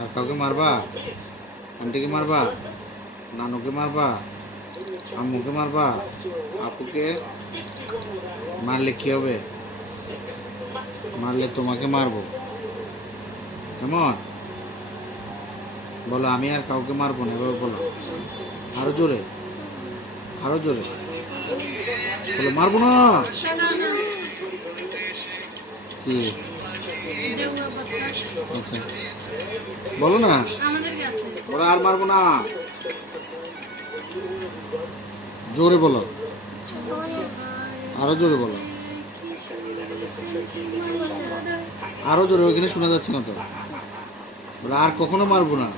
আর কাউকে মারবা? আন্টিকে মারবা? নানুকে মারবা? আম্মুকে মারবা? আপুকে? মারলে কি হবে? মারলে তোমাকে মারবো। কেমন? বলো আমি আর কাউকে মারবো না, এভাবে বলো। আরো জোরে, আরো জোরে বলো, মারবো না। কি? আচ্ছা বলো না, ওরা আর মারবো না। জোরে বলো, আরো জোরে বলো, আরো জোরে, ওইখানে শোনা যাচ্ছে না তো। ওরা আর কখনো মারবো না,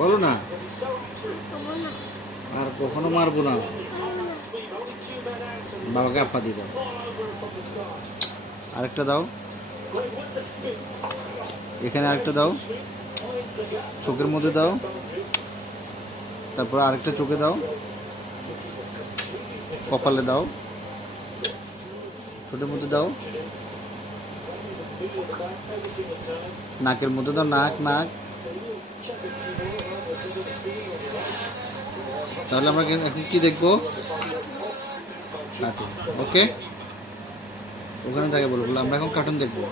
বলো না, আর কখনো মারবো না। বাবাকে আপা দিয়ে দাও, আরেকটা দাও, এখানে আরেকটা দাও, চোখের মধ্যে দাও, তারপর আরেকটা চোখে দাও, কপালে দাও, ঠোঁটের মধ্যে দাও, নাকের মধ্যে দাও, নাক নাক। তাহলে আমরা এখন কি দেখবো? কার্টুন। ওকে, ওখানে থাকে বলে আমরা এখন কার্টুন দেখবো।